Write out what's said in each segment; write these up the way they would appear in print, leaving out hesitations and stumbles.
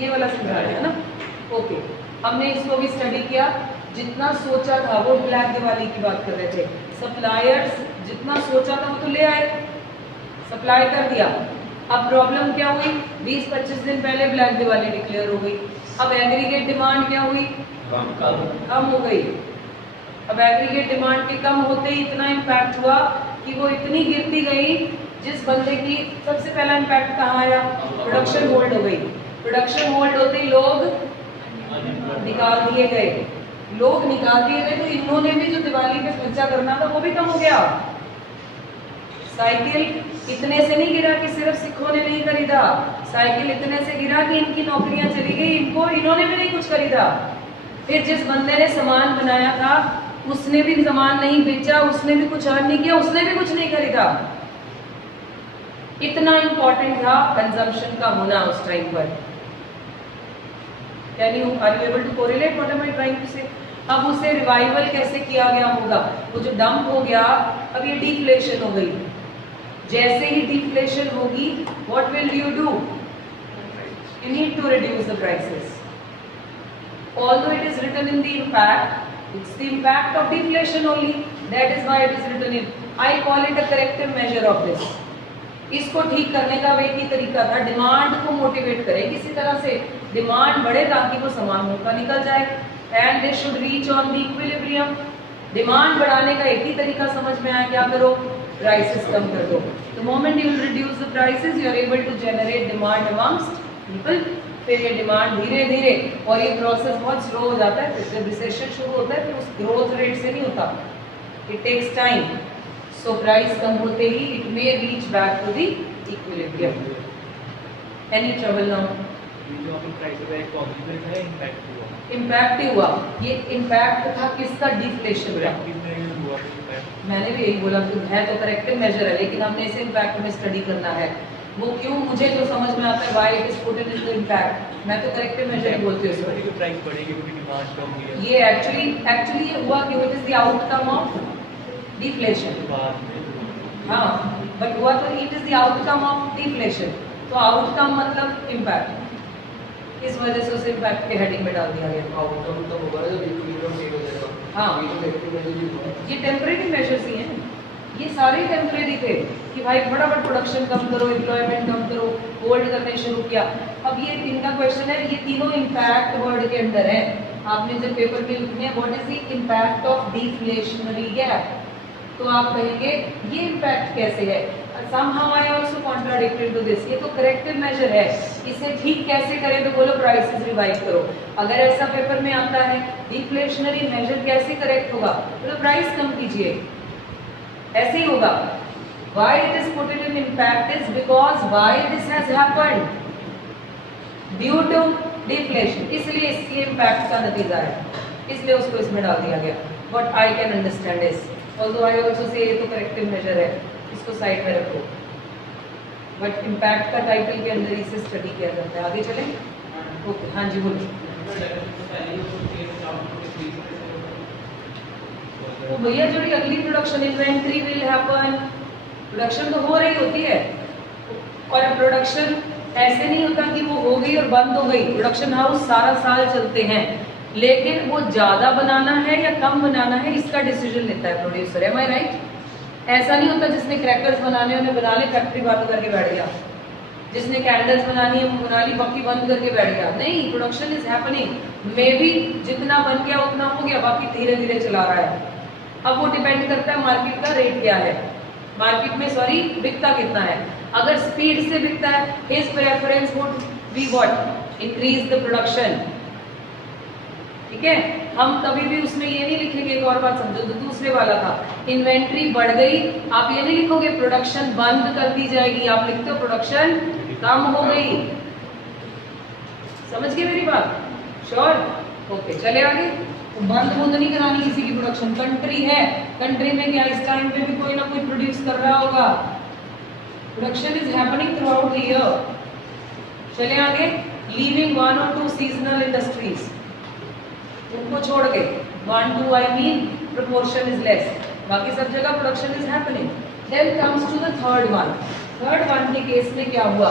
ये वाला समझा रहे हैं ना, ओके। हमने इसको भी स्टडी किया, जितना सोचा था वो ब्लैक दिवाली की बात कर रहे थे। सप्लायर्स जितना सोचा था वो तो ले आए, सप्लाई कर दिया। अब प्रॉब्लम क्या हुई, 20-25 दिन पहले ब्लैक दिवाली डिक्लेयर हो गई। अब एग्रीगेट डिमांड क्या हुई, कम हो गई। अब एग्रीगेट डिमांड के कम होते ही इतना इम्पैक्ट हुआ कि वो इतनी गिरती गई, जिस बंदे की सबसे पहला इम्पैक्ट कहाँ आया, प्रोडक्शन होल्ड हो गई। प्रोडक्शन होल्ड होते ही लोग निकाल दिए गए, लोग निकाल दिए गए, तो इन्होंने भी जो दिवाली पे खर्चा करना था वो भी कम हो गया। साइकिल इतने से नहीं गिरा कि सिर्फ सिखों ने नहीं खरीदा, साइकिल इतने से गिरा कि इनकी नौकरियां चली गई, इन्होंने भी नहीं कुछ खरीदा। फिर जिस बंदे ने सामान बनाया था उसने भी सामान नहीं बेचा, उसने भी कुछ अर्न नहीं किया, उसने भी कुछ नहीं खरीदा। इतना इंपॉर्टेंट था कंजम्पशन का होना उस टाइम पर। Are you able to correlate what am I trying to say? अब उसे रिवाइवल कैसे किया गया होगा, वो जो डंप हो गया अब ये डिफ्लेशन हो गई। जैसे ही डिफ्लेशन होगी what will you do? You need to reduce the prices. Although it is written in the impact, it's the impact of deflation only. That is why it is written in. I call it a corrective measure of this. इसको ठीक करने का एक ही तरीका था, demand को motivate करें किसी तरह से, डिमांड बढ़े ताकि वो सामान का निकल जाए, and they should reach on the equilibrium. Demand बढ़ाने का एक ही तरीका समझ में आया, क्या करो, प्राइसेस कम कर दो। The moment you will reduce the prices you are able to generate demand amongst people. फिर ये डिमांड धीरे धीरे, और ये प्रोसेस बहुत स्लो हो जाता है, फिर जब रिसेशन शुरू होता है फिर उस ग्रोथ रेट से नहीं होता, it takes time. So price कम होते ही it may reach back to the equilibrium. Any trouble now? Impact ही हुआ, ये इम्पैक्ट था किसका, डिफ्लेशन का। मैंने भी यही बोला कि है तो करेक्टिव मेजर है, लेकिन हमने इसे इम्पैक्ट में स्टडी करना है। वो क्यों, मुझे तो समझ में आता है why it is put in the impact, मैं तो करेक्टिव मेजर ही बोलती हूँ इसको। प्राइस बढ़ेगी क्योंकि डिमांड कम हुई है। ये एक्चुअली ये हुआ कि it is the outcome of deflation. हाँ, बट हुआ तो it is the outcome of deflation, तो आउटकम मतलब इम्पैक्ट, इस वजह से उसे इम्पैक्ट के हेडिंग में डाल दिया गया। आउटकम तो होगा जब इक्विलिब्रियम नहीं हो जाएगा। हाँ, ये टेम्परेरी मेजर्स ही हैं, ये सारे टेम्परेरी थे कि भाई फटाफट प्रोडक्शन कम करो, एम्प्लॉयमेंट कम करो, होल्ड करने शुरू किया। अब ये इनका क्वेश्चन है, ये तीनों इम्पैक्ट वर्ड के अंदर है। आपने जब पेपर में लिखने हैं what is the impact of deflationary gap, तो आप कहेंगे ये इम्पैक्ट कैसे है, somehow I also contradicted to this, ये तो करेक्टिव मेजर है, इसे ठीक कैसे करें, तो बोलो प्राइसेस रिवाइज करो। अगर ऐसा पेपर में आता है डिफ्लेशनरी मेजर कैसे करेक्ट होगा, तो प्राइस कम कीजिए, ऐसे ही होगा। Why it is put in impact is because why this has happened due to deflation, इसलिए इसके इम्पैक्ट का नतीजा है, इसलिए उसको इसमें डाल दिया गया। What I can understand is, although I also say ये तो करेक्टिव मेजर है, इसको साइड में रखो, बट इम्पैक्ट का टाइटल के अंदर इसे स्टडी किया जाता है। आगे चलें, ओके, हाँ जी बोलो। तो भैया जो अगली production inventory will happen, production तो हो रही होती है, और प्रोडक्शन ऐसे नहीं होता कि वो हो गई और बंद हो गई। प्रोडक्शन हाउस सारा साल चलते हैं, लेकिन वो ज़्यादा बनाना है या कम बनाना है इसका डिसीजन लेता है प्रोड्यूसर, एम आई राइट? ऐसा नहीं होता जिसने क्रैकर्स बनाने उन्हें बना ले, फैक्ट्री बंद करके बैठ गया, जिसने कैंडल्स बनानी है वो बना ली, बाकी बंद करके बैठ गया। नहीं, production is happening, may be जितना बन गया उतना हो गया, बाकी धीरे धीरे चला रहा है। अब वो डिपेंड करता है मार्केट का रेट क्या है, मार्केट में बिकता कितना है। अगर स्पीड से बिकता है, his preference would be what, increase the production. ठीक है, हम कभी भी उसमें ये नहीं लिखेंगे, एक और बात समझो, तो दूसरे वाला था इन्वेंट्री बढ़ गई, आप ये नहीं लिखोगे प्रोडक्शन बंद कर दी जाएगी, आप लिखते हो प्रोडक्शन कम हो गई। समझ गए मेरी बात? श्योर? ओके, चले आगे। तो बंद बंद नहीं करानी किसी की प्रोडक्शन, कंट्री है, कंट्री में क्या इस टाइम पे भी कोई ना कोई प्रोड्यूस कर रहा होगा, production is happening through out the year. चले आगे, लीविंग 1 और 2 सीजनल इंडस्ट्रीज, उनको छोड़ के 1, 2 I mean proportion is less, बाकी सब जगह production is happening. Then comes to the third one. Third one के केस में क्या हुआ,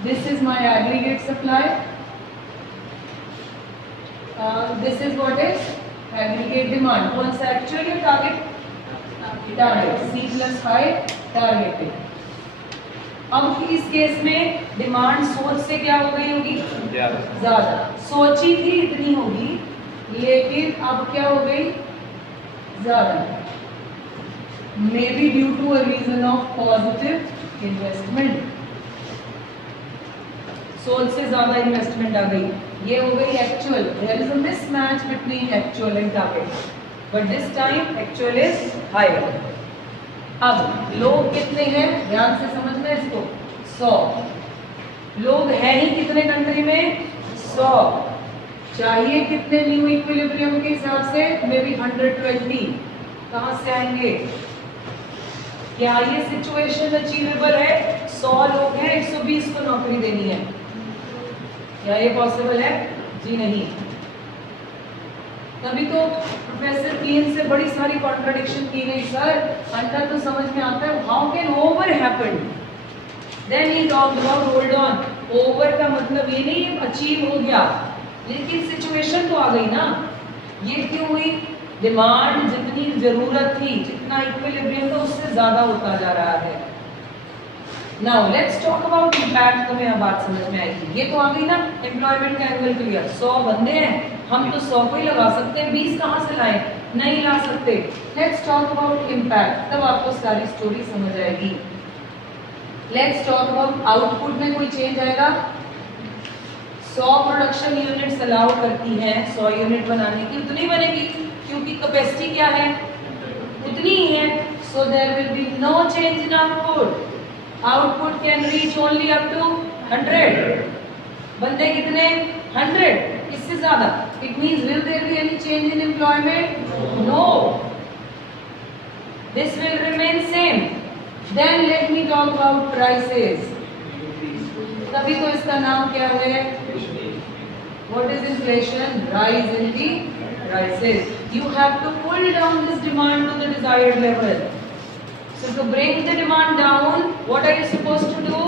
This is my aggregate supply. This is what is aggregate demand. कौन सा actual या target? Target. C plus I targeted. अब इस केस में डिमांड सोच से क्या हो गई होगी? ज्यादा। सोची थी इतनी होगी, लेकिन अब क्या हो गई? ज्यादा। May be due to a reason of positive investment. सोच से ज्यादा इन्वेस्टमेंट आ गई, ये हो गई actual. There is a mismatch between actual and target, but this time actual is higher. अब लोग कितने हैं, ध्यान से समझना इसको। 100 लोग हैं ही कितने कंट्री में? 100। चाहिए कितने न्यू इक्विलिब्रियम के हिसाब से? May be 120। कहां से आएंगे? क्या ये सिचुएशन अचीवेबल है? 100 लोग हैं, 120 को नौकरी देनी है, क्या ये पॉसिबल है? जी नहीं। तभी तो प्रोफेसर कीन से बड़ी सारी कॉन्ट्रडिक्शन की गई। सर अंदर तो समझ में आता है, how can over happen? Then he talked about hold on. Over का मतलब ये नहीं है अचीव हो गया, लेकिन सिचुएशन तो आ गई ना। ये क्यों हुई? डिमांड जितनी जरूरत थी, जितना इक्विलिब्रियम था, उससे ज्यादा होता जा रहा है। Now let's talk about impact. तुम्हें अब बात समझ में आएगी। ये तो आ गई ना एम्प्लॉयमेंट का एंगल क्लियर। 100 बंदे हैं, हम तो 100 को ही लगा सकते हैं, 20 कहाँ से लाएं? नहीं ला सकते। लेट्स टॉक अबाउट इम्पैक्ट, तब आपको सारी स्टोरी समझ आएगी। लेट्स टॉक अबाउट आउटपुट में कोई चेंज आएगा? 100 प्रोडक्शन यूनिट्स अलाउ करती हैं 100 यूनिट बनाने की, उतनी बनेगी क्योंकि कैपेसिटी क्या है? उतनी ही है। So there will be no change in output. Output can reach only up to 100। बंदे कितने? 100, इससे ज्यादा। It means will there be any change in employment? No, this will remain same. Then let me talk about prices. तभी तो इसका नाम क्या है? What is inflation? Rise in the prices. You have to pull down this demand to the desired level. So to bring the demand down, what are you supposed to do?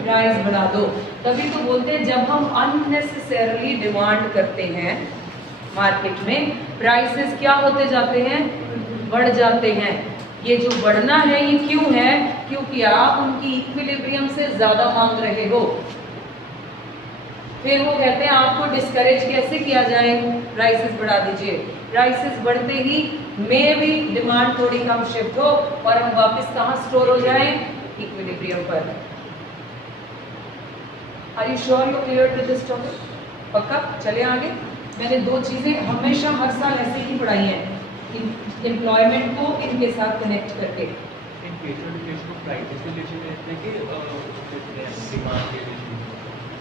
Price बढ़ा दो। तभी तो बोलते हैं जब हम unnecessarily demand करते हैं मार्केट में, प्राइसेस क्या होते जाते हैं? बढ़ जाते हैं। ये जो बढ़ना है ये क्यों है? क्योंकि आप उनकी इक्विलिब्रियम से ज्यादा मांग रहे हो। फिर वो कहते हैं आपको डिस्करेज कैसे किया जाए? प्राइसेस बढ़ा दीजिए। प्राइसेस बढ़ते ही में भी डिमांड थोड़ी कम शिफ्ट हो और हम वापस कहाँ स्टोर हो जाएं? इक्विलिब्रियम पर। Are you sure you clear to this topic? पक्का? चले आगे। मैंने 2 चीजें हमेशा हर साल ऐसे ही पढ़ाई हैं, एम्प्लॉयमेंट को इनके साथ कनेक्ट करके।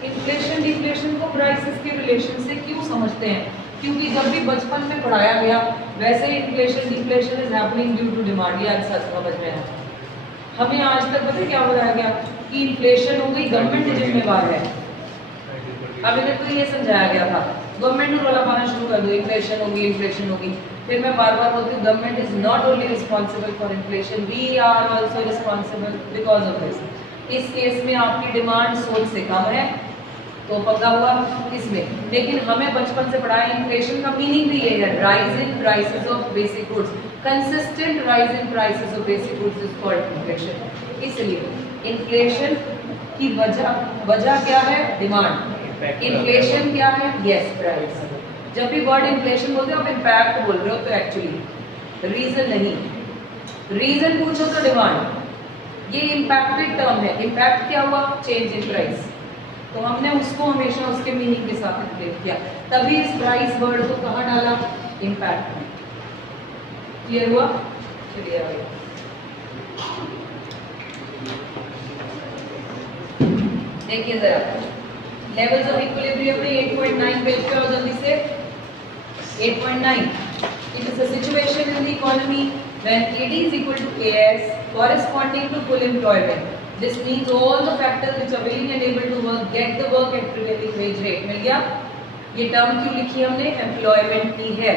इन्फ्लेशन डिफ्लेशन को प्राइसेस के रिलेशन से क्यों समझते हैं? क्योंकि जब भी बचपन में पढ़ाया गया वैसे ही inflation deflation is happening due to demand. ये आज सच समझ में आया। हमें आज तक पता क्या बताया गया कि इन्फ्लेशन हो गई, गवर्नमेंट जिम्मेवार है। अभी तक तो ये समझाया गया था गवर्नमेंट ने रोला पाना शुरू कर दो, इन्फ्लेशन होगी इन्फ्लेशन होगी। फिर मैं बार बार बोलती हूँ government is not only responsible for inflation, we are also responsible because of this. इस केस में आपकी डिमांड सोच से कम है तो पक्का हुआ इसमें। लेकिन हमें बचपन से पढ़ाया इन्फ्लेशन का मीनिंग भी ये है, rise in prices of basic goods. Consistent rise in prices of basic goods is called inflation. इसलिए इन्फ्लेशन की वजह क्या है? डिमांड। इन्फ्लेशन क्या है? Yes, price. जब भी वर्ड इन्फ्लेशन बोलते हो आप इम्पैक्ट बोल रहे हो, तो एक्चुअली रीजन नहीं, रीजन पूछो तो डिमांड। ये इम्पैक्टेड टर्म है। इम्पैक्ट क्या हुआ? Change in price. तो हमने उसको हमेशा उसके मीनिंग के साथ रिलेट किया, तभी इस प्राइस वर्ड को कहाँ डाला? इम्पैक्ट में। क्लियर हुआ? चलिए आगे। देखिए जरा लेवल्स ऑफ इक्विलिब्रियम में 8.9 पेज पे आओ जल्दी से। 8.9 It is a situation in the economy when AD is equal to AS corresponding to full employment. This means all the factors which are willing and able to work get the work at prevailing wage rate. मिल गया? ये term क्यों लिखी हमने? Employment की है।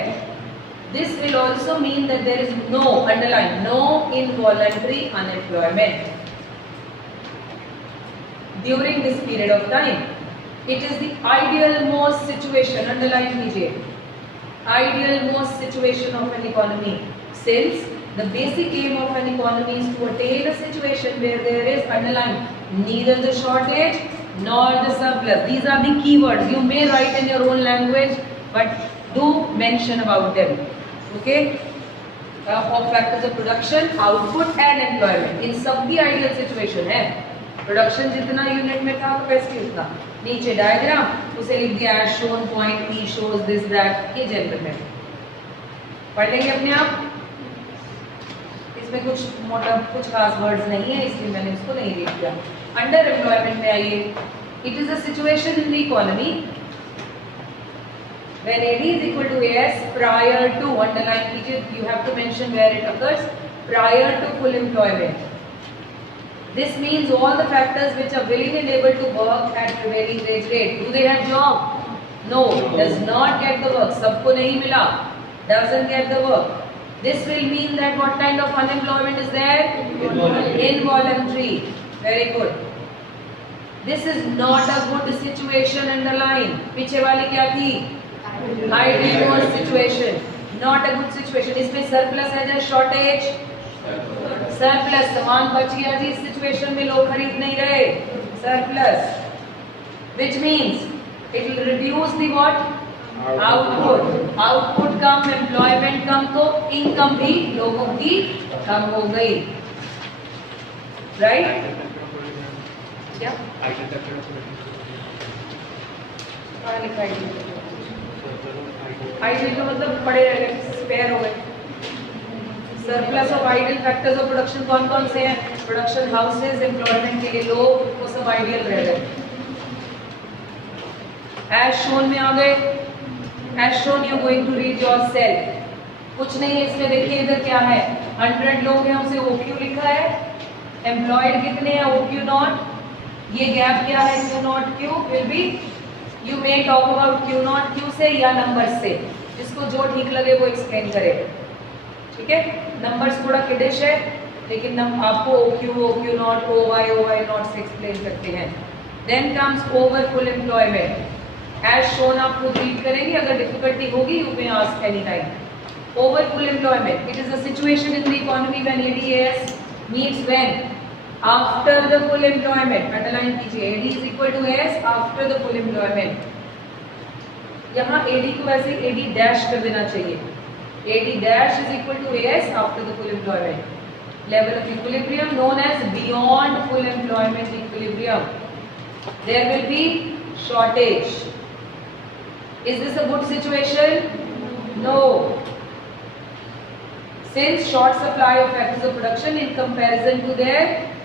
This will also mean that there is no, underline, no involuntary unemployment. during this period of time. It is the ideal most situation, underline कीजिए, ideal most situation of an economy, since the basic aim of an economy is to attain a situation where there is, underline, neither the shortage nor the surplus. These are the keywords. You may write in your own language, but do mention about them. Okay? Of factors of production, output and employment. इन सब की ideal situation है. Production जितना unit में था, capacity उतना. नीचे diagram, उसे लिख दिया as shown, point E shows this that. ये जनरल में पढ़ लेंगे अपने आप. इसमें कुछ खास वर्ड्स नहीं है, इसलिए मैंने इसको नहीं लिख दिया. अंडर एम्प्लॉयमेंट में आइए. It is a situation in the economy when AD is equal to AS prior to, underline कीजिए, you have to mention where it occurs, prior to full employment. This means all the factors which are willing and able to work at prevailing wage rate. Do they have job? No, does not get the work. सबको नहीं मिला, doesn't get the work. This will mean that what kind of unemployment is there? Involuntary. Very good. This is not a good situation, underline. पीछे वाली क्या थी? Ideal situation. Not a good situation. इसमें surplus है या shortage? Surplus. सामान बच गया जी, इस situation में लोग खरीद नहीं रहे. Surplus. Which means it will reduce the what? Output. Output come, employment कम, तो income भी लोगों की कम हो गई. Right? क्या? कहाँ लिखा है? आइडियल का मतलब पड़े रह गए, स्पेयर हो गए. Surplus of ideal factors of production कौन कौन से हैं? प्रोडक्शन हाउसेज, एम्प्लॉयमेंट के लिए लोग, वो सब आइडियल रह गए. एज शोन में आ गए. As shown you going to read yourself. कुछ नहीं है इसमें, देखिए इधर क्या है. 100 लोग हैं, उसे OQ लिखा है. एम्प्लॉयड कितने हैं? OQ not. ये गैप क्या है? Q not Q will be, you may talk about Q not Q से या नंबर से, जिसको जो ठीक लगे वो एक्सप्लेन करे. ठीक है, नंबर्स थोड़ा किडिश है, लेकिन आपको OQ नॉट, OY नॉट से एक्सप्लेन करते हैं. Then comes over full employment. As shown आप खुद रीड करेंगे, अगर डिफिकल्टी होगी you may ask any time. Over full employment, it is a situation in the economy when ADAS means when after the full employment. Underline कीजिए, AD is equal to AS after the full employment. यहाँ AD को वैसे AD dash कर देना चाहिए. AD dash is equal to AS after the full employment. Level of equilibrium known as beyond full employment equilibrium. There will be shortage. Is this a good situation? No. Since short supply of factors of production in comparison to their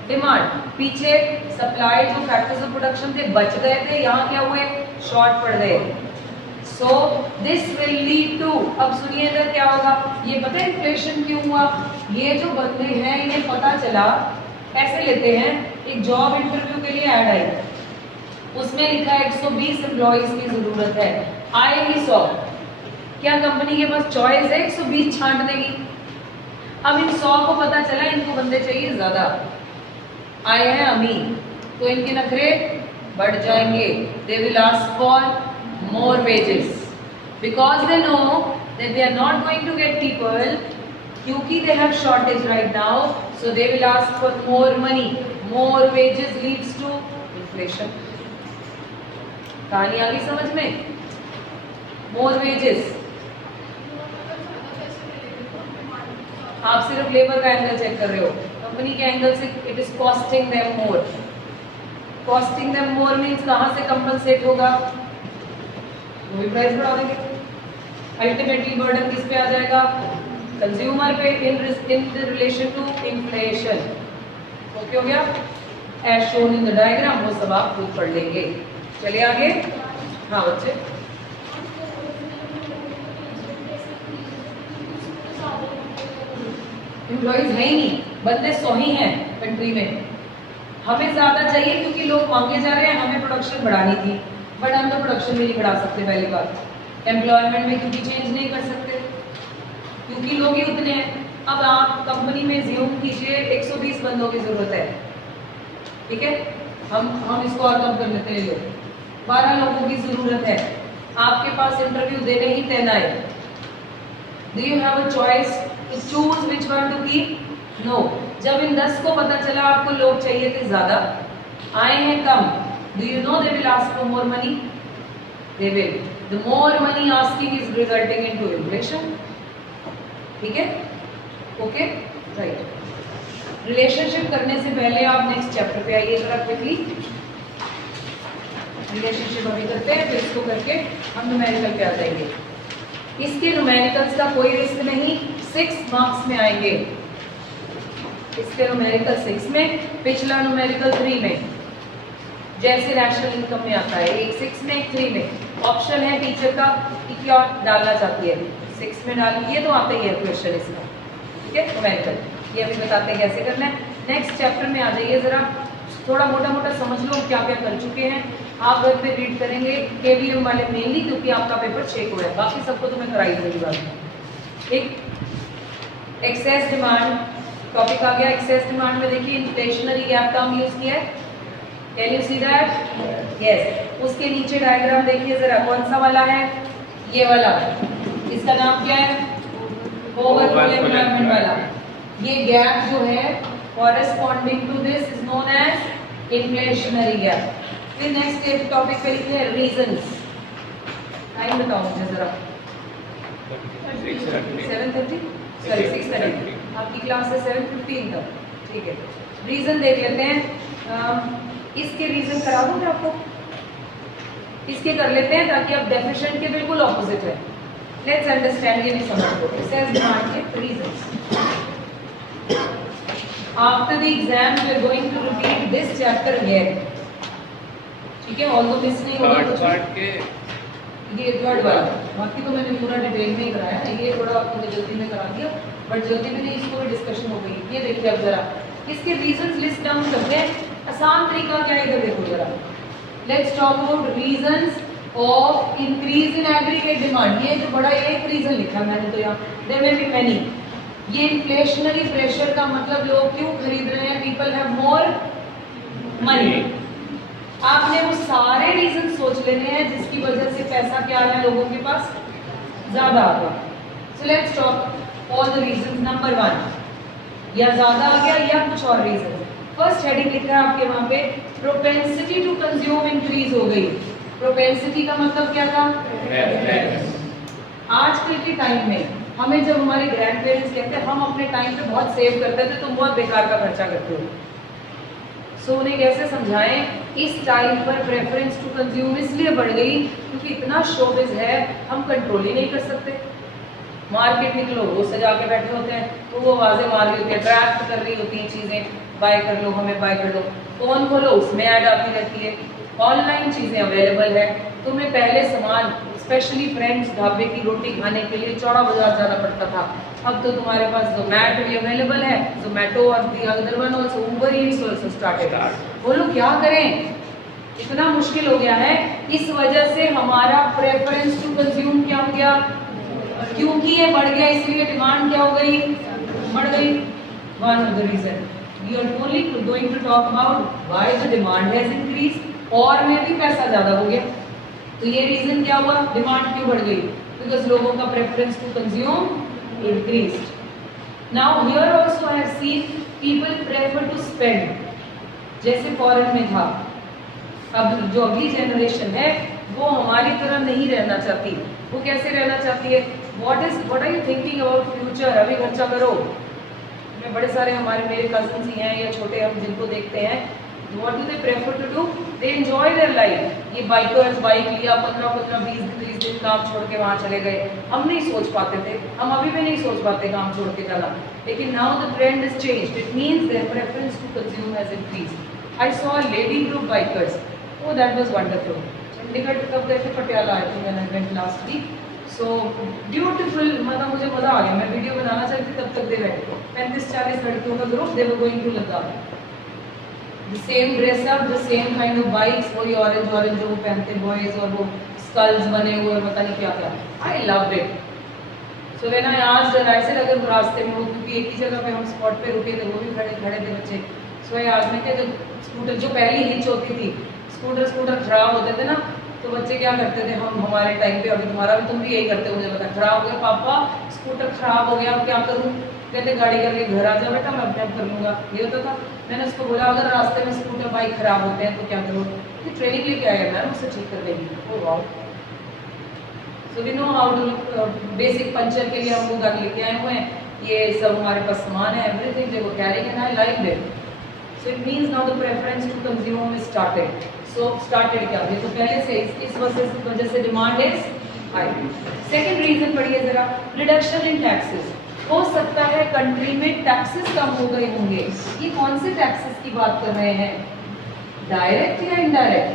demand. पीछे supply जो factors of production थे बच गए थे, यहाँ क्या हुए? Short पड़ गए. So this will lead to, अब सुनिए इधर क्या होगा. ये पता है इन्फ्लेशन क्यों हुआ? ये जो बंदे हैं इन्हें पता चला, ऐसे लेते हैं, एक जॉब इंटरव्यू के लिए ऐड आई, उसमें लिखा है 120 एम्प्लॉइज की जरूरत है, आएगी 100. क्या कंपनी के पास चॉइस है 120 छांट देगी? अब इन 100 को पता चला इनको बंदे चाहिए ज्यादा, आए हैं अमीर, तो इनके नखरे बढ़ जाएंगे. They will ask for more wages because they know that they are not going to get people, क्योंकि they have shortage right now. So they will ask for more money. More wages leads to inflation. कहानी आ गई समझ में? मोर wages, आप सिर्फ labour का angle check कर रहे हो, कंपनी के एंगल से it is costing them more. Costing them more means कहां से कंपनसेट होगा? वो भी प्राइस बढ़ा देंगे. अल्टीमेटली बर्डन किस पे आ जाएगा? कंज्यूमर पे, in relation to inflation. Okay हो गया? As shown in the diagram, वो सब आप खुद पढ़ लेंगे. चलिए आगे. हाँ बच्चे, एम्प्लॉइज है ही नहीं, बंदे 100 ही हैं कंट्री में. हमें ज्यादा चाहिए क्योंकि लोग मांगे जा रहे हैं, हमें प्रोडक्शन बढ़ानी थी, बट हम तो प्रोडक्शन भी नहीं बढ़ा सकते. पहली बात, एम्प्लॉयमेंट में क्योंकि चेंज नहीं कर सकते क्योंकि लोग ही उतने हैं. अब आप कंपनी में ज्यूम कीजिए 120 बंदों की जरूरत है, ठीक है? हम इसको और कम कर लेते हैं। 12 लोगों की जरूरत है, आपके पास इंटरव्यू देने ही 10 आए। Do you have a choice to choose which one to keep? No. जब इन 10 को पता चला आपको लोग चाहिए थे ज्यादा, आए हैं कम, do you know they will ask for more money? They will. The more money asking is resulting into inflation. ठीक है, ओके, राइट। रिलेशनशिप करने से पहले आप नेक्स्ट चैप्टर पे आइए जरा क्विकली। रिलेशनशिप अभी करते हैं, फिर इसको करके हम न्यूमेरिकल पे आ जाएंगे। इसके न्यूमेरिकल्स का कोई रिस्क नहीं, 6 मार्क्स में आएंगे। इसके न्यूमेरिकल 6 में, पिछला न्यूमेरिकल 3 में, जैसे नेशनल इनकम में आता है, एक 6 में एक 3 में। ऑप्शन है टीचर का कि क्या डालना चाहती है, 6 में डाल, ये तो आता ही है क्वेश्चन इसका। ठीक है, न्यूमेरिकल ये अभी बताते हैं कैसे करना है। नेक्स्ट चैप्टर में आ जाइए जरा, थोड़ा मोटा मोटा समझ लो क्या क्या कर चुके हैं। आप घर पे रीड करेंगे केवीएम वाले मेनली, क्योंकि आपका पेपर चेक हुआ है, बाकी सबको तो मैं कराई दूंगी बाद में। ठीक, एक्सेस डिमांड टॉपिक आ गया। एक्सेस डिमांड में देखिए इन्फ्लेशनरी गैप टर्म यूज किया है, can you see that? Yes. उसके नीचे डायग्राम देखिए जरा, कौन सा वाला है? ये वाला, इसका नाम क्या है? ओवरफुल एम्प्लॉयमेंट वाला। ये गैप जो है corresponding to this is known as inflationary gap. फिर नेक्स्ट टॉपिक पे लिखे हैं रीजंस। टाइम बताओ मुझे जरा। 7:30 सॉरी 6:30, आपकी क्लास है 7:15 तक। ठीक है, रीजन देख लेते हैं। इसके रीजन करा दूं मैं आपको, इसके कर लेते हैं ताकि आप डेफिशिएंट के बिल्कुल ऑपोजिट है। लेट्स अंडरस्टैंड, ये भी समझ लो एक्सेस डिमांड के reasons. After the exam we are going to repeat this chapter again. ठीक है, ऑल्दो मिस नहीं होगा कुछ के, ये थर्ड वाला, बाकी तो मैंने पूरा डिटेल में ही कराया है, ये थोड़ा मैंने जल्दी में करा दिया, बट जल्दी में नहीं, इसको भी डिस्कशन हो गई। ये देखिए अब जरा इसके रीजंस लिस्ट डाउन करते हैं। आसान तरीका क्या है, इधर देखो जरा। Let's talk about reasons of increase in aggregate demand. ये जो बड़ा एक रीजन लिखा है मैंने तो यहाँ, देयर मे बी मेनी। ये इन्फ्लेशनरी प्रेशर का मतलब लोग क्यों खरीद रहे हैं? People have more money. आपने वो सारे रीजन सोच लेने हैं जिसकी वजह से पैसा क्या है लोगों के पास ज्यादा आ गया। So let's talk all the reasons. Number 1, या ज्यादा आ गया या कुछ और रीजन। फर्स्ट हेडिंग लिखा है आपके वहां पे, प्रोपेंसिटी टू कंज्यूम इंक्रीज हो गई। प्रोपेंसिटी का मतलब क्या था? आजकल के टाइम में हमें जब हमारे ग्रैंड पेरेंट्स कहते हैं हम अपने टाइम पे बहुत सेव करते थे, तुम बहुत बेकार का खर्चा करते हो। सो उन्हें कैसे समझाएं? इस टाइम पर प्रेफरेंस टू कंज्यूम इसलिए बढ़ गई क्योंकि इतना शोबिज है, हम कंट्रोल ही नहीं कर सकते। मार्केट निकलो, वो सजा के बैठे होते हैं, तो वो आवाजें मार रही होती है, अट्रैक्ट कर रही होती हैं चीजें, बाय कर लो, हमें बाय कर लो। फोन खोलो, उसमें ऐड आती रहती है। ऑनलाइन चीजें अवेलेबल है, तुम्हें पहले सामान स्पेशली फ्रेंड्स ढाबे की रोटी खाने के लिए चौड़ा बाजार जाना पड़ता था, अब तो तुम्हारे पास जोमैटो भी अवेलेबल है। जोमैटो और the other one also, Uber Yeats also started. बोलो क्या करें, इतना मुश्किल हो गया है। इस वजह से हमारा प्रेफरेंस टू कंज्यूम क्या हो गया? क्योंकि ये बढ़ गया इसलिए डिमांड क्या हो गई? बढ़ गई। One of the reason we are only going to talk about why the demand has increase, और में भी पैसा ज्यादा हो गया। तो ये रीजन क्या हुआ? डिमांड क्यों बढ़ गई? बिकॉज लोगों का preference to consume increased. Now here also I have seen people prefer to spend, जैसे फॉरेन में था। अब जो अगली जनरेशन है वो हमारी तरह नहीं रहना चाहती। वो कैसे रहना चाहती है? What are you thinking about future? अभी खर्चा करो। मैं बड़े सारे हमारे मेरे कजन्स ही हैं या छोटे हम जिनको देखते हैं, what do they prefer to do? They enjoy their life. ये बाइकर्स बाइक लिया, 15-20 दिन काम छोड़ के वहाँ चले गए। हम नहीं सोच पाते थे, हम अभी भी नहीं सोच पाते काम छोड़ के जाना, लेकिन now the trend is changed. It means their preference to consume has increased. I saw a lady group bikers, oh that was wonderful. Chandigarh कब गए थे? पटियाला आए थे, मैंने went last week. So beautiful, मतलब मुझे मजा आ गया। मैं वीडियो बनाना चाहती थी, तब तक दे बैठे 35-40 लड़कियों का group, they were going to Ladakh. The same dress up, the same kind of bikes, वही ऑरेंज जो वो पहनते बॉयज, और वो स्कल्स बने हुए और पता नहीं क्या क्या। I loved it. So when I asked her, I said अगर रास्ते में हो, क्योंकि एक ही जगह पे हम स्पॉट पे रुके थे, वो भी खड़े थे बच्चे। सो आज में क्या, जब स्कूटर जो पहली हिच होती थी, स्कूटर खराब होते थे ना, तो बच्चे क्या करते थे, हम हमारे टाइम पे, अभी तुम्हारा भी, तुम भी यही करते हो, मुझे पता, खराब हो गया पापा, स्कूटर खराब हो गया, अब क्या करूँ? कहते गाड़ी करके घर आ जाओ बेटा, मैं अपने आप कर लूँगा, ये होता था। मैंने उसको बोला अगर रास्ते में स्कूटर बाइक खराब होते हैं तो क्या करो? कि ट्रेनिंग लेके आएगा मैम, उससे ठीक कर देगी। Oh wow, so we know how to, basic puncture के लिए हम वो गाड़ी लेके आए हुए हैं, ये सब हमारे पास सामान है, everything they were carrying and I like it. So it means now the preference to consume is started. So started क्या, ये तो पहले से इस वजह से demand is high. Second reason पढ़िए जरा, रिडक्शन इन टैक्सेस। हो सकता है कंट्री में टैक्सेस कम हो गए होंगे। ये कौन से टैक्सेस की बात कर रहे हैं, डायरेक्ट या indirect?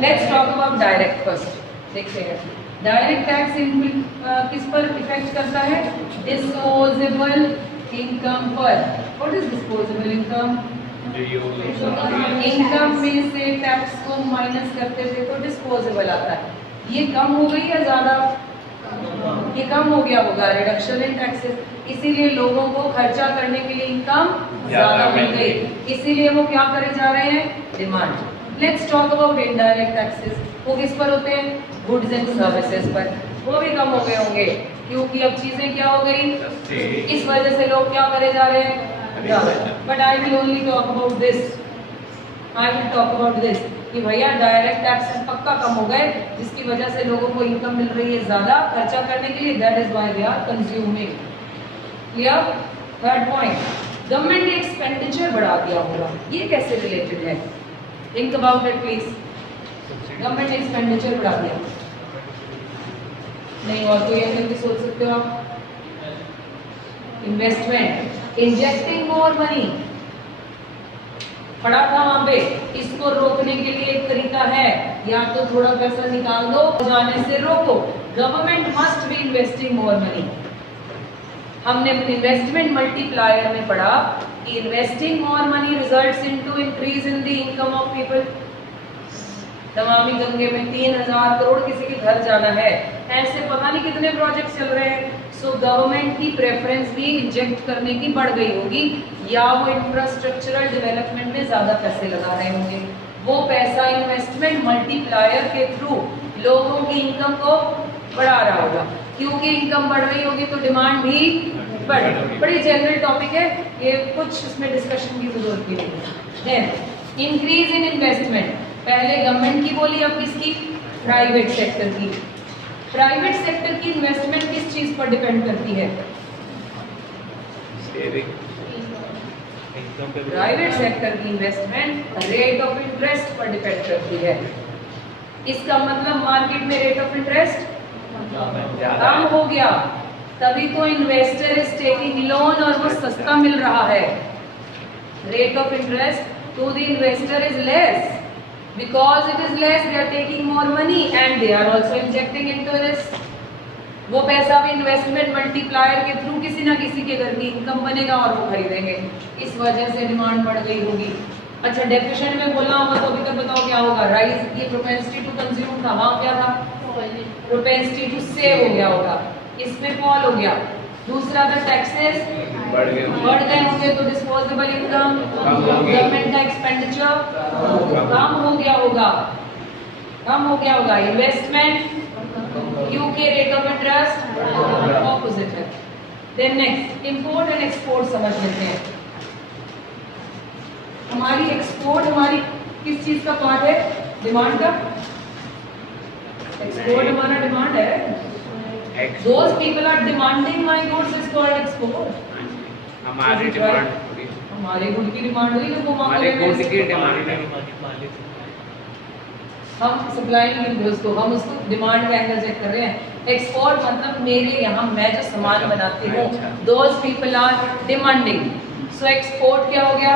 Let's talk about direct first. देखते हैं डायरेक्ट टैक्स किस पर इफेक्ट करता है, डिस्पोजेबल इनकम पर। What is disposable income? Income में से टैक्स को माइनस करते थे तो डिस्पोजेबल आता है। ये कम हो गई या ज्यादा? ये कम हो गया होगा, रिडक्शन इन टैक्सेस। इसीलिए लोगों को खर्चा करने के लिए इनकम ज्यादा मिल गई, इसीलिए वो क्या करे जा रहे हैं, demand. Let's talk about indirect taxes. वो किस पर होते हैं, गुड्स एंड सर्विसेज पर। वो भी कम हो गए होंगे क्योंकि अब चीजें क्या हो गई, इस वजह से लोग क्या करे जा रहे हैं, but I will only talk about this, I will talk about this कि भैया डायरेक्ट टैक्सेस पक्का कम हो गए, जिसकी वजह से लोगों को इनकम मिल रही है ज्यादा खर्चा करने के लिए, that is why they are consuming. Clear? Third point, government ने एक्सपेंडिचर बढ़ा दिया होगा। ये कैसे रिलेटेड है, think about it please. Government ने एक्सपेंडिचर बढ़ा दिया, नहीं और कोई ऐसे भी सोच सकते हो आप? Investment, injecting more money. पड़ा था वहां पे, इसको रोकने के लिए एक तरीका है, या तो थोड़ा पैसा निकाल दो, जाने से रोको। Government must be investing more money. हमने इन्वेस्टमेंट मल्टीप्लायर में पढ़ा कि investing more money results into increase in the income of people. Namami Gange में 3000 करोड़ किसी के घर जाना है, ऐसे पता नहीं कितने प्रोजेक्ट चल रहे हैं। सो गवर्नमेंट की प्रेफरेंस भी इंजेक्ट करने की बढ़ गई होगी, या वो इंफ्रास्ट्रक्चरल डेवलपमेंट में ज्यादा पैसे लगा रहे होंगे। वो पैसा इन्वेस्टमेंट मल्टीप्लायर के थ्रू लोगों की इनकम को बढ़ा रहा होगा, क्योंकि इनकम बढ़ रही होगी तो डिमांड भी बढ़। बड़ी जनरल टॉपिक है ये, कुछ इसमें डिस्कशन की जरूरत भी नहीं है। इंक्रीज इन इन्वेस्टमेंट, पहले गवर्नमेंट की बोली, अब किसकी, प्राइवेट सेक्टर की। प्राइवेट सेक्टर की इन्वेस्टमेंट किस चीज पर डिपेंड करती है, प्राइवेट सेक्टर की इन्वेस्टमेंट रेट ऑफ इंटरेस्ट पर डिपेंड करती है। इसका मतलब मार्केट में रेट ऑफ इंटरेस्ट कम हो गया, तभी तो इन्वेस्टर इज टेकिंग लोन और वो सस्ता मिल रहा है। Rate of interest to the investor is less, because it is less they are taking more money and they are also injecting into this। वो पैसा भी इन्वेस्टमेंट मल्टीप्लायर के थ्रू किसी ना किसी के घर की इनकम बनेगा और वो खरीदेंगे, इस वजह से डिमांड बढ़ गई होगी। अच्छा, डेफिनेशन में बोलना होगा तो अभी तक बताओ क्या होगा, राइज, ये प्रोपेंसिटी टू कंज्यूम था, वहाँ क्या था, प्रोपेंसिटी टू सेव हो गया होगा, इसमें फॉल हो गया। दूसरा, द टैक्सेस बढ़ गए होंगे तो डिस्पोजेबल इनकम, गवर्नमेंट का एक्सपेंडिचर कम हो गया होगा, इन्वेस्टमेंट क्योंकि रेट ऑफ इंटरेस्ट ऑपोजिट है। Then next, import and export समझ लेते हैं। हमारी एक्सपोर्ट हमारी किस चीज का पार्ट है, डिमांड का। एक्सपोर्ट हमारा डिमांड है, those people are demanding my goods is called export। हमारी डिमांड, हमारे गुड की डिमांड हुई तो वो हमारे गुड की डिमांड है, हम सप्लाई नहीं करते उसको, हम उसको डिमांड का एंगल चेक कर रहे हैं। एक्सपोर्ट मतलब मेरे यहाँ मैं जो सामान बनाती हूँ, those people are demanding. So export क्या हो गया,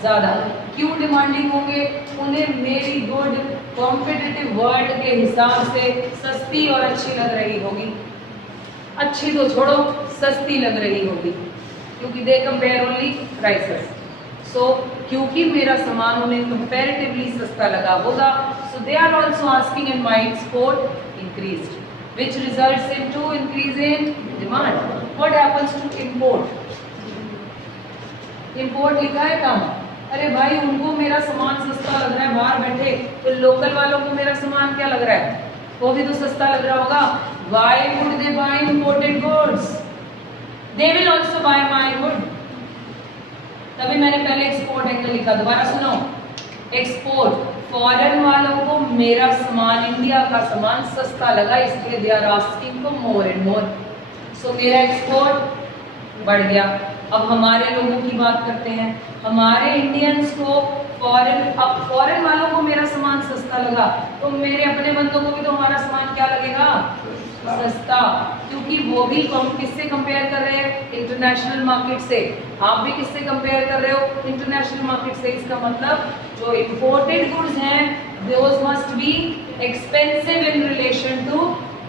ज्यादा। क्यों डिमांडिंग होंगे, उन्हें मेरी गुड कॉम्पिटिटिव वर्ल्ड के हिसाब से सस्ती और अच्छी लग रही होगी। अच्छी तो छोड़ो, सस्ती लग रही होगी, क्योंकि they compare only prices. So क्योंकि मेरा सामान उन्हें कंपैरेटिवली सस्ता लगा होगा, so they are also asking and my export increased, which results into increase in demand. What happens to import, import लिखा है कम। अरे भाई उनको मेरा सामान सस्ता लग रहा है बाहर बैठे, तो लोकल वालों को मेरा सामान क्या लग रहा है, वो भी तो सस्ता लग रहा होगा। Why would they buy imported goods? They will also buy my good. तभी मैंने पहले एक्सपोर्ट एंगल लिखा। दोबारा सुनो, एक्सपोर्ट, फॉरेन वालों को मेरा सामान, इंडिया का सामान सस्ता लगा, इसलिए they are asking for more and more. So मेरा एक्सपोर्ट बढ़ गया। अब हमारे लोगों की बात करते हैं, हमारे इंडियंस को फॉरेन वालों को मेरा सामान सस्ता लगा, तो मेरे अपने बंदों को भी तो हमारा सामान क्या लगेगा, सस्ता, क्योंकि वो भी किससे कंपेयर कर रहे हैं, इंटरनेशनल मार्केट से। आप भी किससे कंपेयर कर रहे हो, इंटरनेशनल मार्केट से। इसका मतलब जो इंपोर्टेड गुड्स हैं those must be expensive in relation to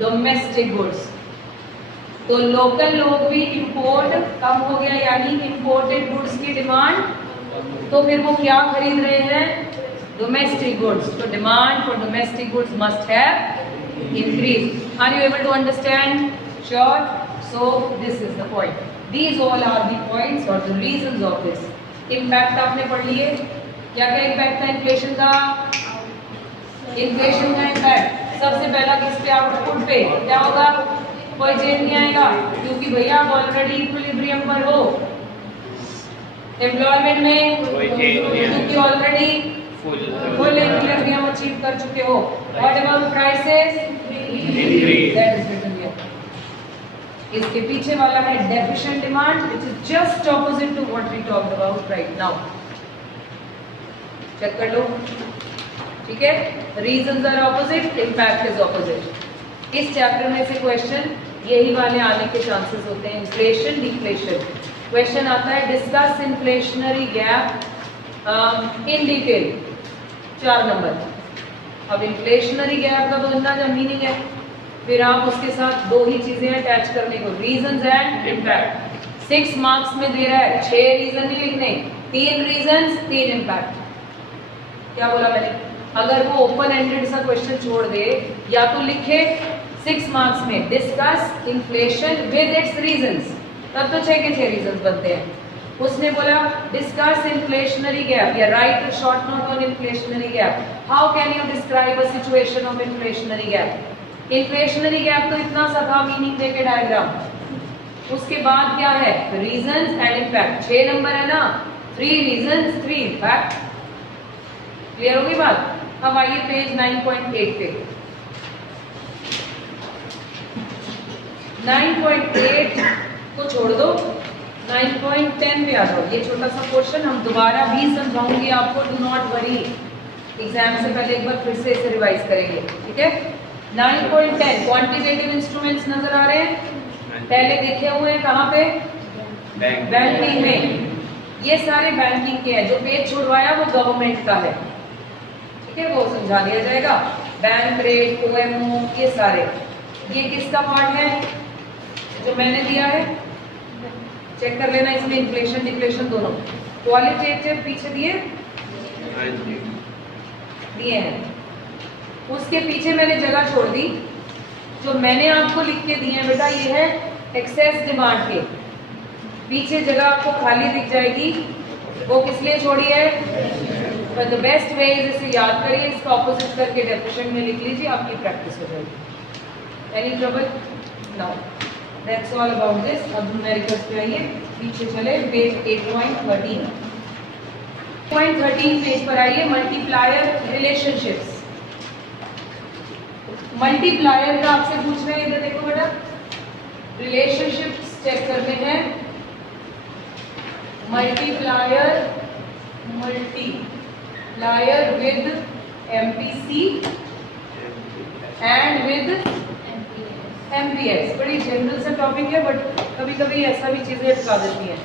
domestic goods. तो लोकल लोग भी इंपोर्ट कम हो गया, यानी इंपोर्टेड गुड्स की डिमांड, तो फिर वो क्या खरीद रहे हैं, डोमेस्टिक गुड्स। तो demand for domestic goods must have increase. Are you able to understand? Sure. So this is the point. These all are the points or the reasons of this. Impact आपने पढ़ लिए। क्या क्या impact था inflation का? Inflation का impact सबसे पहला किस पे, आउटपुट पे। क्या होगा, कोई चेंज नहीं आएगा, क्योंकि भैया आप ऑलरेडी इक्विलिब्रियम पर हो। एम्प्लॉयमेंट में क्योंकि ऑलरेडी फुल इक्विलिब्रियम अचीव कर चुके हो। What about prices, that is written here. इसके पीछे वाला है deficient demand, which is just opposite to what we talked about right now. Check कर लो, ठीक है। Reasons are opposite, impact is opposite. इस चैप्टर में से क्वेश्चन यही वाले आने के चांसेस होते हैं, इन्फ्लेशन डिफ्लेशन। क्वेश्चन आता है discuss inflationary gap in detail, 4 number. अब इन्फ्लेशनरी गैप का तो इतना जो मीनिंग है, फिर आप उसके साथ 2 ही चीजें अटैच करने को, रीजंस एंड इम्पैक्ट। 6 मार्क्स में दे रहा है, 6 रीजन नहीं लिखने, 3 रीजंस 3 इम्पैक्ट। क्या बोला मैंने, अगर वो ओपन एंडेड सा क्वेश्चन छोड़ दे, या तो लिखे 6 मार्क्स में discuss inflation with its reasons, तब तो 6 के 6 रीजंस बनते हैं। उसने बोला डिस्कस इन्फ्लेशनरी गैप या right a short note on inflationary gap. How can you describe a situation of inflationary gap. Inflationary gap तो इतना सा था, मीनिंग देके डायग्राम। उसके बाद क्या है, रीजंस एंड इम्पैक्ट। 6 नंबर है ना, 3 रीजंस 3 इम्पैक्ट। क्लियर होगी बात। अब आइए पेज 9.8 पे। 9.8 को छोड़ दो, 9.10 पे आ जाओ। ये छोटा सा क्वेश्चन हम दोबारा भी समझाऊंगी आपको, डू नॉट वरी। एग्जाम से पहले एक बार फिर से इसे रिवाइज करेंगे, ठीक है। 9.10 क्वांटिटेटिव इंस्ट्रूमेंट्स नजर आ रहे हैं, पहले देखे हुए हैं कहाँ पे, बैंकिंग में। ये सारे बैंकिंग के हैं, जो पेज छुड़वाया वो गवर्नमेंट का है, ठीक है, वो समझा दिया जाएगा। बैंक रेट, OMO, ये सारे, ये किसका पार्ट है, जो मैंने दिया है, चेक कर लेना। इसमें इन्फ्लेशन डिफ्लेशन दोनों क्वालिटेटिव पीछे दिए हैं, उसके पीछे मैंने जगह छोड़ दी। जो मैंने आपको लिख के दिए हैं बेटा, ये है एक्सेस डिमांड के, पीछे जगह आपको खाली दिख जाएगी, वो किस लिए छोड़ी है। द बेस्ट वे इज इसे याद करिए, इसका ऑपोजिट करके डेफिनेशन में लिख लीजिए, आपकी प्रैक्टिस हो जाएगी। Any trouble? Now that's all about this. अब न्यूमेरिकल्स पे आइए, पीछे चले, पेज 8.13 पेज पर आइए। Multiplier relationships. मल्टीप्लायर का आपसे पूछ रहे हैं, इधर देखो बेटा, रिलेशनशिप्स चेक करते हैं। Multiplier with MPC and with MPS। बड़ी जनरल सा टॉपिक है, बट कभी कभी ऐसा भी चीजें अटका देती हैं।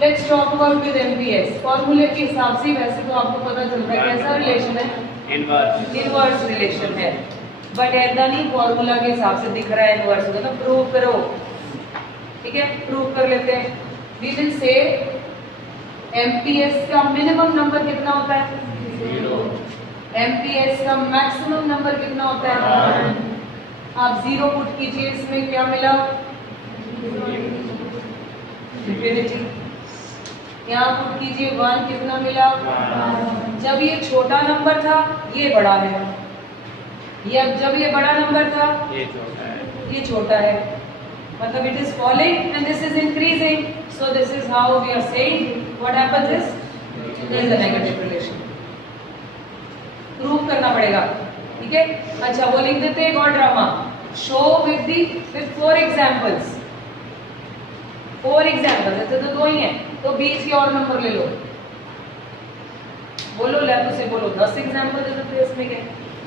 Let's talk about with MPS। फॉर्मूले के हिसाब से वैसे तो आपको पता चल रहा है कैसा रिलेशन है, इनवर्स रिलेशन है, बट ऐसा नहीं फॉर्मूला के हिसाब से दिख रहा है इनवर्स होगा, तो प्रूव करो, ठीक है, प्रूव कर लेते हैं। वी विल से MPS का मिनिमम नंबर कितना होता है, 0। MPS का मैक्सिमम नंबर कितना होता है, आप 0 पुट कीजिए, इसमें क्या मिला, इंफिनिटी। यहाँ पुट कीजिए 1, कितना मिला? जब ये छोटा नंबर था ये बड़ा है, ये जब ये बड़ा नंबर था ये छोटा है, ये छोटा है, मतलब it is falling and this is increasing, so this is how we are saying what happens is there is a negative relation. Prove करना पड़ेगा, ठीक है? अच्छा वो लिख देते हैं और drama show with 4 examples. 4 examples, ऐसे तो 2 ही हैं, तो 20 के और नंबर ले लो, बोलो लैपटॉप से बोलो 10 एग्जांपल दे देते हैं इसमें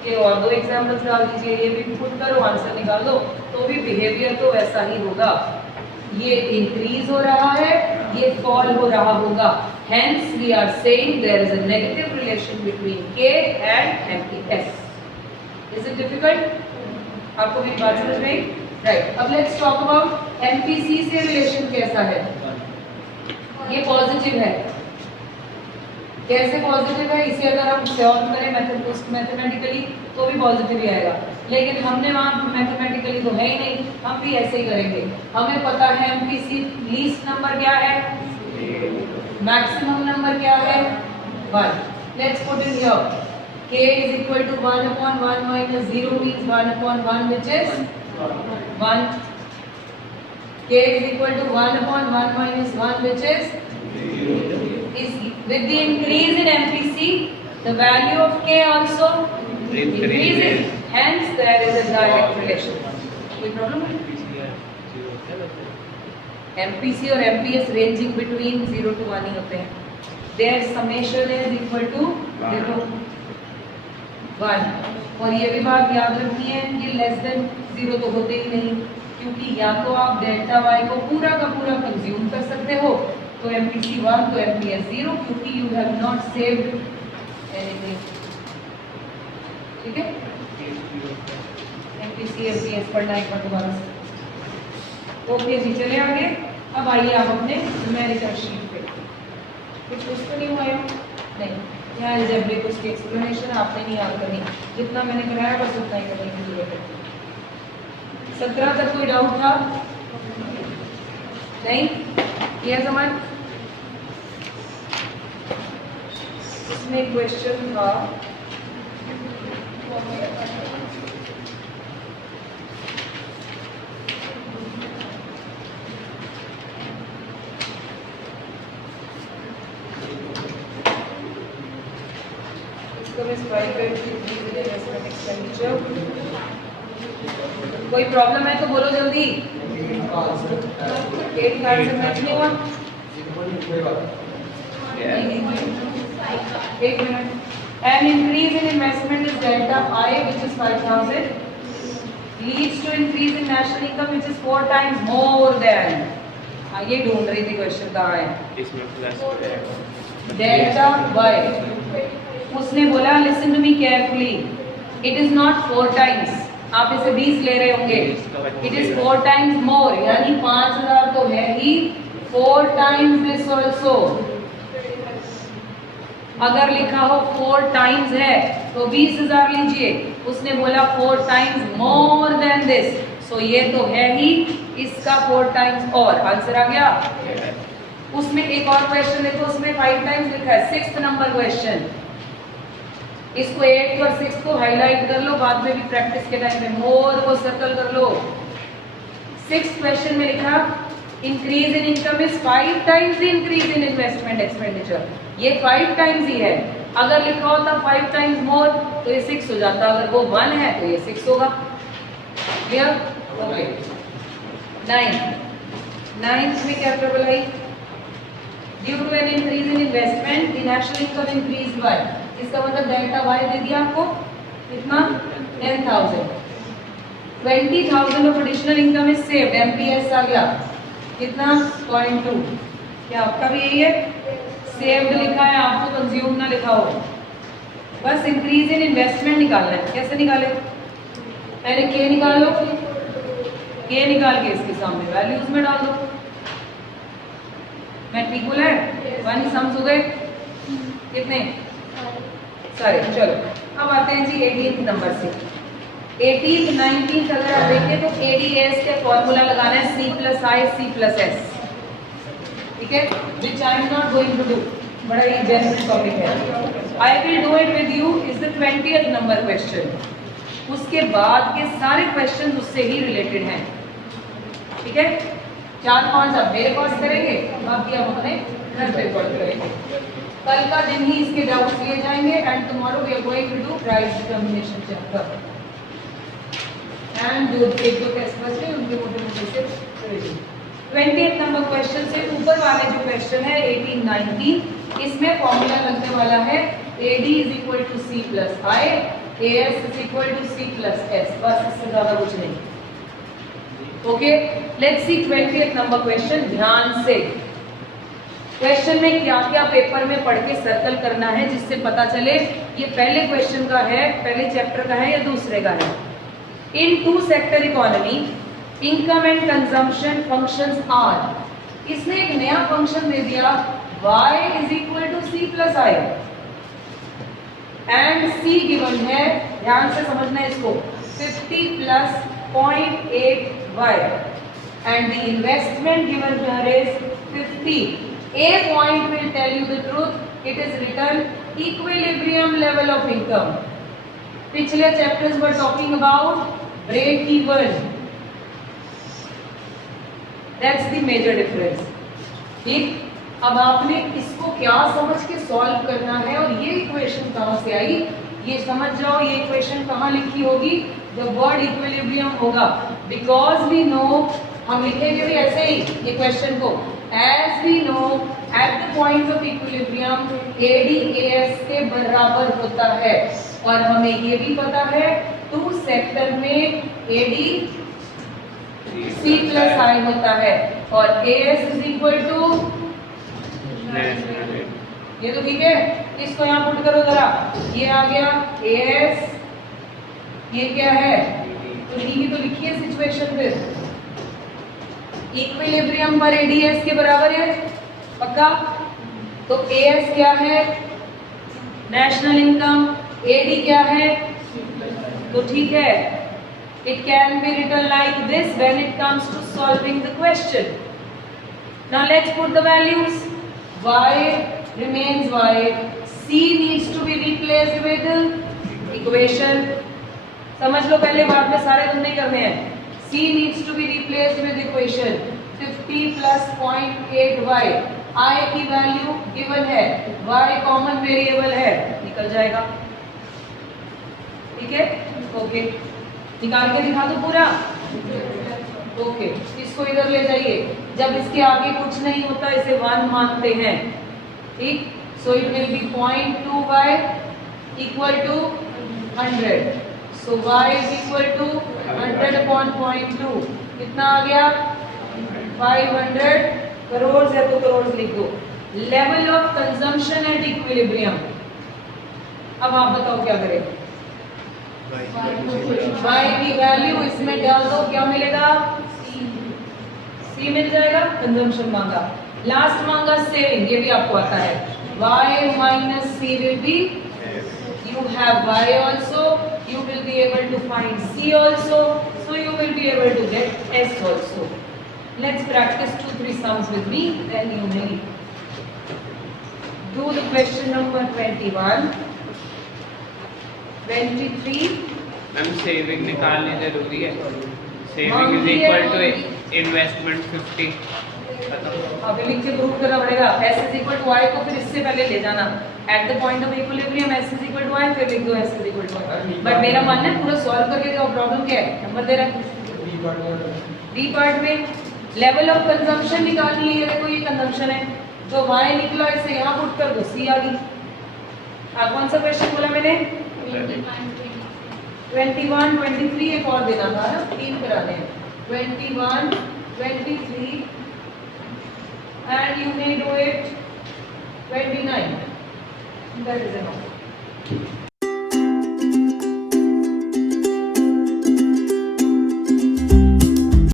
के और 2 एग्जांपल्स डाल दीजिए, ये भी पुट करो, आंसर निकाल दो, तो भी बिहेवियर तो वैसा ही होगा, ये इंक्रीज हो रहा है, ये फॉल हो रहा होगा। Hence we are saying there is a negative relation between K and MPS. Is it difficult? आपको मेरी बात समझ में आई? राइट, अब लेट्स टॉक अबाउट एमपीसी से रिलेशन कैसा है। ये पॉजिटिव है, कैसे पॉजिटिव है? इसे अगर हम सॉल्व करें मैथमेटिकली तो भी पॉजिटिव ही आएगा, लेकिन हमने वहाँ मैथमेटिकली तो है ही नहीं, हम भी ऐसे ही करेंगे। हमें पता है एमपीसी लीस्ट नंबर क्या है, मैक्सिमम नंबर क्या है 1। Let's put in here k is equal to 1/1 minus 0 means 1/1 which is 1. K is equal to 1/1 minus 1 which is 0. Is with the increase in MPC, the value of K also increases. Hence, there is a direct relation. कोई problem? MPC और MPS ranging between 0 to 1 ही होते हैं. Their summation is equal to 0, 1. और ये भी बात याद रखनी है कि लेस देन 0 तो होते ही नहीं, क्योंकि या तो आप डेल्टा y को पूरा का पूरा कंज्यूम कर सकते हो, तो MPC 1 तो MPS 0, क्योंकि you have not saved anything. ठीक है, MPC MPS पढ़ना एक बार दोबारा से। ओके जी, चले आगे। अब आइए आप अपने न्यूमेरिकल शीट पे। कुछ तो नहीं हुआ है? नहीं, यहाँ अलजेब्रिक उसकी एक्सप्लेनेशन आपने नहीं याद करनी, जितना मैंने कराया बस उतना ही करने की जरूरत है। 17 तक कोई डाउट था? नहीं? यह समझ? इसमें क्वेश्चन था कोई प्रॉब्लम है तो बोलो जल्दी। 8,000 मैच नहीं हुआ? एक minute. An increase in investment is delta I, which is 5,000, leads to increase in national income, which is 4 times more than. ये ढूंढ रही थी क्वेश्चन कहाँ है। इसमें प्लस डेल्टा y, उसने बोला listen to me carefully, it is not 4 times, आप इसे 20 ले रहे होंगे, इट इज 4 टाइम्स मोर, यानी 5,000 तो है ही, 4 टाइम्स दिस ऑल्सो। अगर लिखा हो 4 टाइम्स है तो 20,000 लीजिए, उसने बोला 4 टाइम्स मोर देन दिस, सो ये तो है ही, इसका 4 टाइम्स और, आंसर आ गया। उसमें एक और क्वेश्चन देखो, उसमें 5 टाइम्स लिखा है, 6th नंबर क्वेश्चन, इसको 8 और 6 को हाईलाइट कर लो, बाद में भी प्रैक्टिस के टाइम में मोर को सर्कल कर लो। 6th क्वेश्चन में लिखा increase in income is 5 times the increase in investment expenditure, ये 5 टाइम्स ही है। अगर लिखा होता 5 टाइम्स मोर तो ये 6 हो जाता, अगर वो 1 है तो ये 6 होगा। क्लियर? ओके। 9th में क्या ट्रबल आई? Due to an increase in investment the national income increase by, इसका मतलब डेल्टा y दे दिया आपको कितना? 10,000। 20,000 of additional income is saved, MPS आ गया कितना? 0.2। क्या आपका भी यही है? सेव्ड लिखा है, आपको कंज्यूम ना लिखा हो, बस इंक्रीज इन इन्वेस्टमेंट निकालना है। कैसे निकाले? पहले के निकाल लो, के निकाल के इसके सामने वैल्यूज में डाल दो। मैं ठीक बोला है? 1 सम्स हो गए कितने? सारे। चलो अब आते हैं जी 18th नंबर से। 18th 19th अगर आप देखें तो एडीएस के फॉर्मूला लगाना है C+I C+S। ठीक है, which I am not going to do, बड़ा ही जनरल टॉपिक है। I will do it with you is the 20th number question. उसके बाद के सारे क्वेश्चन उससे ही रिलेटेड हैं, ठीक है। 4-5 आप मेरे पास करेंगे, बाकी आप अपने घर पे पढ़ करेंगे। कल का दिन ही इसके डाउट्स लिए जाएंगे and tomorrow we are going to do price determination chapter and एक दो टेस्ट बचे उनके मोटे से करेंगे। 20th नंबर क्वेश्चन से ऊपर वाले जो क्वेश्चन है 18-19, इसमें फॉर्मूला लगने वाला है AD is equal to C plus I, AS is equal to C plus S, बस इससे ज्यादा कुछ नहीं। Okay, let's see 20th number question. ध्यान से क्वेश्चन में क्या क्या पेपर में पढ़ के सर्कल करना है, जिससे पता चले ये पहले क्वेश्चन का है, पहले चैप्टर का है या दूसरे का है। In 2 sector economy income and consumption functions are, इसने एक नया फंक्शन दे दिया y is equal to C plus I and C given है, ध्यान से समझना है इसको, 50 plus 0.8y and the investment given here is 50. A point will tell you the truth. It is written equilibrium level of income. पिछले chapters were talking about break even. That's the major difference. ठीक, अब आपने इसको क्या समझ के solve करना है और ये इक्वेशन कहाँ से आई ये समझ जाओ। ये इक्वेशन कहाँ लिखी होगी, जब वर्ड इक्विलिब्रियम होगा, बिकॉज वी नो, हम लिखेंगे भी ऐसे ही ये क्वेश्चन को, as we know at the point of equilibrium AD AS के बराबर होता है। और हमें ये भी पता है 2 सेक्टर में AD C plus I होता है और AS is equal to, ये तो ठीक है, इसको यहाँ पुट करो जरा, ये आ गया AS, ये क्या है, तो ठीक है, तो लिखिए सिचुएशन फिर। इक्विलिब्रियम पर ADS के बराबर है, पक्का। तो AS क्या है, नेशनल इनकम, AD क्या है, तो ठीक है, it can be written like this when it comes to solving the question. Now let's put the values. Y remains Y, C needs to be replaced with equation, समझ लो पहले, बाद में सारे तुमने करने हैं। C needs to be replaced with equation 50 plus 0.8y, I की value given है, Y कॉमन वेरिएबल है, निकल जाएगा, ठीक है। ओके, निकाल के दिखा दो पूरा। ओके, इसको इधर ले जाइए, जब इसके आगे कुछ नहीं होता इसे 1 मानते हैं, ठीक। So it will be 0.2y equal to 100, so y is equal to 100 upon 0.2, कितना आ गया, 500 करोड़ है, तो करोड़ लिख दो। Level of consumption at equilibrium, अब आप बताओ क्या करें। y की वैल्यू इसमें डाल दो, क्या मिलेगा, C मिल जाएगा, कंजम्पशन मांगा, लास्ट मांगा सेविंग, ये भी आपको आता है, y minus C will be, you have y also, you will be able to find C also, so you will be able to get S also. Let's practice 2-3 sums with me, then you may do the question number 21, 23. Ma'am saving निकालनी जरूरी है, saving is equal to investment 50, अभी लिख के prove करना पड़ेगा। S is equal to Y को फिर इससे पहले ले जाना, eight the point of equilibrium S is equal to Y, फिर लिख दो S is equal to Y। But मेरा मानना है पूरा सॉल्व करके देखो, प्रॉब्लम क्या है, नंबर दे रहा है डी पार्ट में, लेवल ऑफ कंजम्पशन निकालनी है, ये देखो ये कंजम्पशन है, जो Y निकला इसे यहाँ पुट कर दो, C आ गई। कौन सा क्वेश्चन बोला मैंने, 21, 23, एक और देना था ना, 3 कराने हैं, 21, 23 and you may do it 29, that is enough।